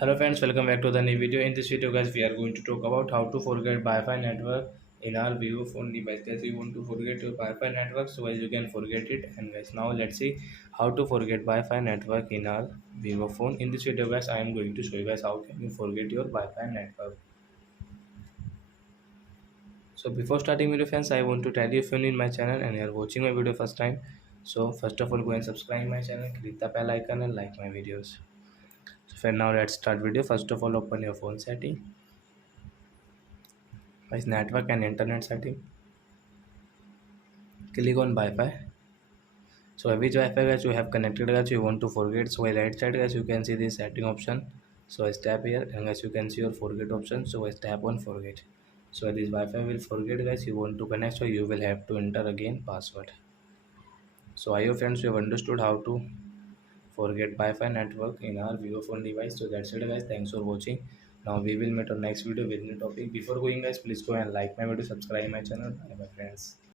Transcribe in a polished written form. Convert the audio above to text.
Hello friends, welcome back to the new video. In this video guys, we are going to talk about how to forget Wi-Fi network in our Vivo phone device. Guys, you want to forget your Wi-Fi network, so guys you can forget it. And guys, now let's see how to forget Wi-Fi network in our Vivo phone. In this video guys, I am going to show you guys how can you forget your Wi-Fi network. So before starting video friends, I want to tell you if you're new in my channel and you are watching my video first time. So first of all, go and subscribe my channel, click the bell icon and like my videos. So for now, let's start video. First of all, open your phone setting. Guys, network and internet setting, click on Wi-Fi. So which Wi-Fi guys you have connected guys you want to forget. So right side guys you can see the setting option. So I tap here and guys you can see your forget option. So I tap on forget. So this Wi-Fi will forget guys you want to connect, so you will have to enter again password. So I hope friends you have understood how to forget Wi-Fi network in our Vivo phone device. So that's it guys, thanks for watching. Now we will meet on next video with new topic. Before going guys, please go and like my video, subscribe my channel. Bye bye friends.